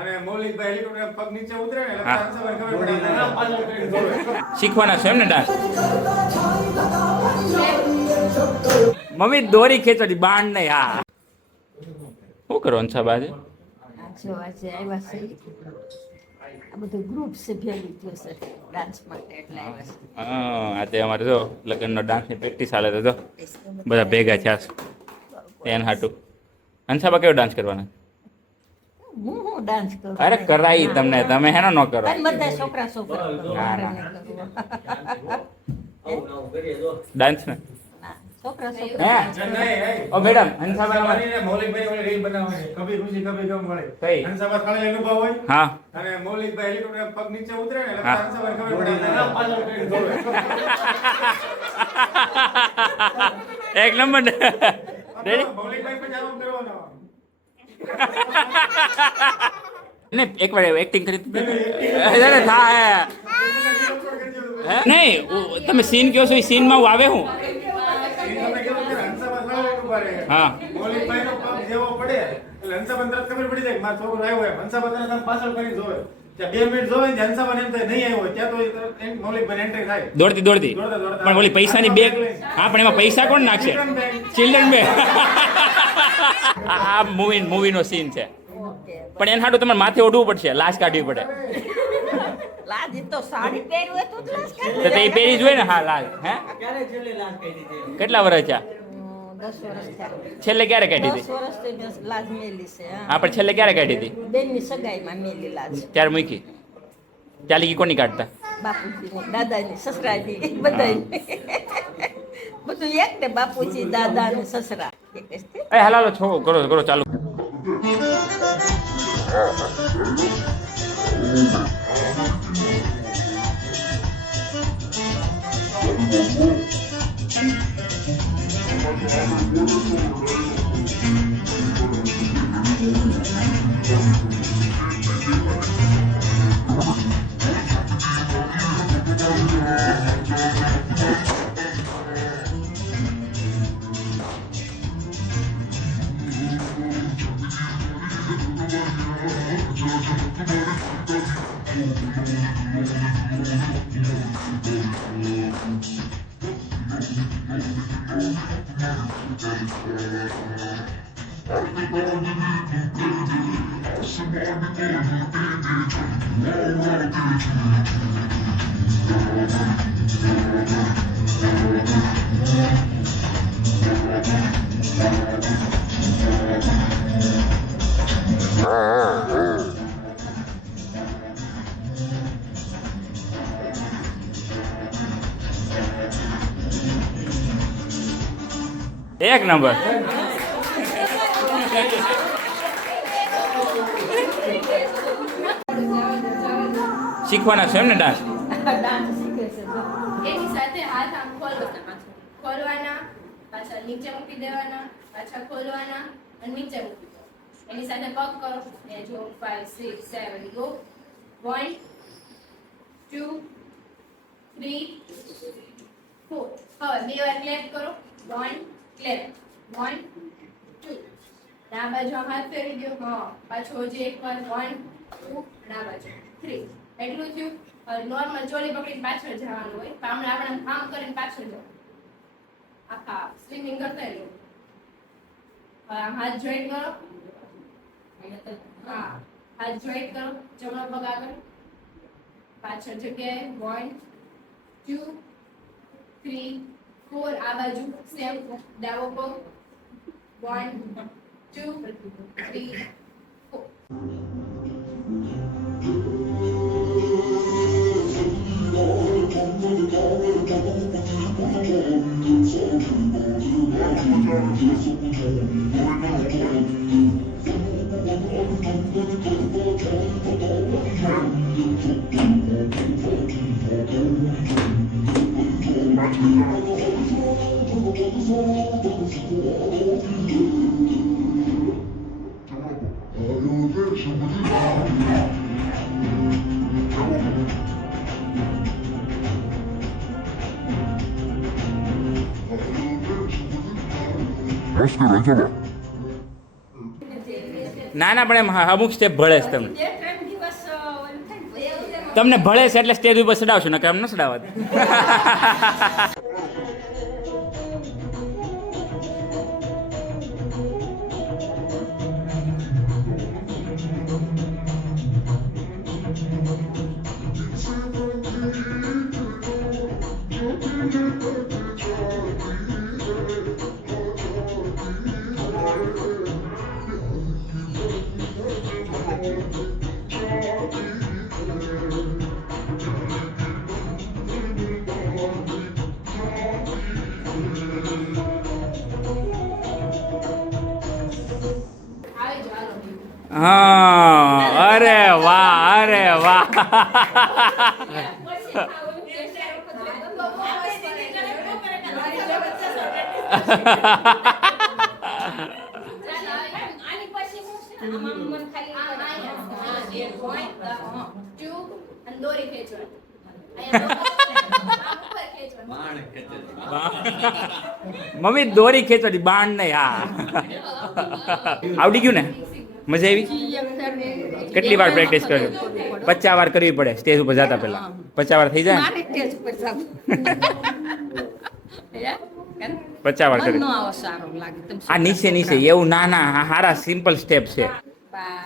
અને મૌલિકભાઈ હેલિકોપ્ટર પગ નીચે ઉતરે ને એટલે હંસાભાઈ ખબર પડી શીખવાના છે એમ ને ડાન્સ? મમ્મી દોરી ખેંચવાની બાણ નહીં. હા શું કરો હંસાબા આજે? જો આજે આવ્યા છે આ બધું ગ્રુપ છે ભેગું થયું છે ડાન્સ માટે એટલે આવ્યા છે. હા આજે અમારે જો લગ્નનો ડાન્સની પ્રેક્ટિસ ચાલે તો જો બધા ભેગા થયા છે એન હાટું. હંસાબા કેવો ડાન્સ કરવાના? હું ડાન્સ કરું. અરે કરાઈ તમને, તમે હેનો ન કરો. અને બધા છોકરા છોકરા કરો. ના, ના. મારે નહીં ડાન્સ ને કરવું. ના, છોકરા હે છોકરા ઓ મેડમ હંસાબા મૌલિકભાઈ ઓલી રીલ બનાવવાની કભી ખુશી કભી ગમ મળે કઈ? હંસાભાઈ ખાલી અનુભવ હોય હા અને મૌલિકભાઈ હેલિકોપ્ટર પગ નીચે ઉતરે ને એટલે હા. હંસાભાઈ ખબર પડી એક નંબર રેડી મૌલિકભાઈ પણ જવાબ કરવાનો ને એકવાર એક્ટિંગ કરી થાય નહીં તમે સીન કહો છો એ સીનમાં હું આવે હું હા મૌલિકભાઈ નો પગ જેવો પડે એટલે હંસાભાઈ તરત ખબર પડી જાય કે મારો છોકરો આવ્યો એમ. હંસાભાઈ તરત આમ પાછળ કરીને જોવે ત્યાં 2 મિનિટ જોવે ને હંસાભાઈ એમ થાય નહીં આવ્યો ત્યાં તો મૌલિકભાઈ એન્ટ્રી થાય દોડતી દોડતી પણ ઓલી પૈસાની બેગ હા પણ એમાં પૈસા કોણ નાખશે? Children bag. આ મૂવીનો સીન છે ઓકે. પણ એના હાટું તમારે માથે ઓઢવું પડશે, લાશ કાઢવી પડે. લાજ તો સાડી પહેર્યું હોય તો જ લાજ કાઢી. તો તે પેરી જોઈ ને? હા લાલ. હે કેટલા વર્ષ છે? 10 વર્ષ થયા. છેલ્લે ક્યારે કાઢી 10 હતી? વર્ષથી મેં લાજ મેલી છે. હા પણ છેલ્લે ક્યારે કાઢી હતી? બેનની સગાઈમાં મેલી લાજ. ત્યારે મૂકી ચાલી ગઈ કોની કાઢતા? બાપુજીની, દાદાની, સસરાની, બધાની. બધું એક ને બાપુજી, દાદા ને સસરા એક જ છે. એ હાલો છો કરો કરો ચાલુ. એક નંબર. શીખવાના છે એમ ને ડાન્સ? ડાન્સ શીખે છે જો. એની સાથે હાથ આમ ખોલવાના, ખોલવાના, પાછા નીચે મૂકી દેવાના, પાછા ખોલવાના અને નીચે મૂકી દેવાના. એની સાથે પગ કરો ને જો 5 6 7 ગો 1 2 3 4. હવે બે વાર ક્લેપ કરો. 1 ક્લેપ 1 2. આ બાજુ હાથ ફેરવી દો. હા પાછો હજી એક વાર 1 2 અને આ બાજુ 3. એટલું થયું. નોર્મલ ચોલી પકડીને પાછળ જવાનું હોય. આપણે આમ કરીને પાછળ જવાનું. આખા સ્વિમિંગ કરતા રહ્યો. આમ હાથ જોઈન્ટ કરો. હા હાથ જોઈન્ટ કરો. જમણો પગ આગળ પાછળ જગ્યાએ 1 2 3 4. આ બાજુ સેમ ડાબો પગ 1 2 3 4. Oscar, Angela. ના ના પણ એમ અમુક સ્ટેપ ભળે છે તમને બે ત્રણ દિવસ ઓલું થાય ને પછી તમને ભળે છે એટલે સ્ટેજ ઉપર ચડાવશો ને કેમ ન ચડાવત આવી જાઓ હાલો. હા અરે વાહ અરે વાહ આની પછી હું છે ને આમાં મન ખાલી Two, અને દોરી ખેંચવાની. અહીંયા આમ ઉપર ખેંચવાની. મમ્મી દોરી ખેંચવાની બાણ નહીં હા આવડી ગયું ને મજા આવી કેટલી વાર પ્રેક્ટિસ કરી 50 વાર કરવી પડે સ્ટેજ ઉપર જતા પહેલા 50 વાર થઈ જાય મારે સ્ટેજ ઉપર જાવ 50 વાર કરી મન નો આવો સારો લાગે તમે આ નીચે નીચે એવું ના ના આ હારા સિમ્પલ સ્ટેપ છે બા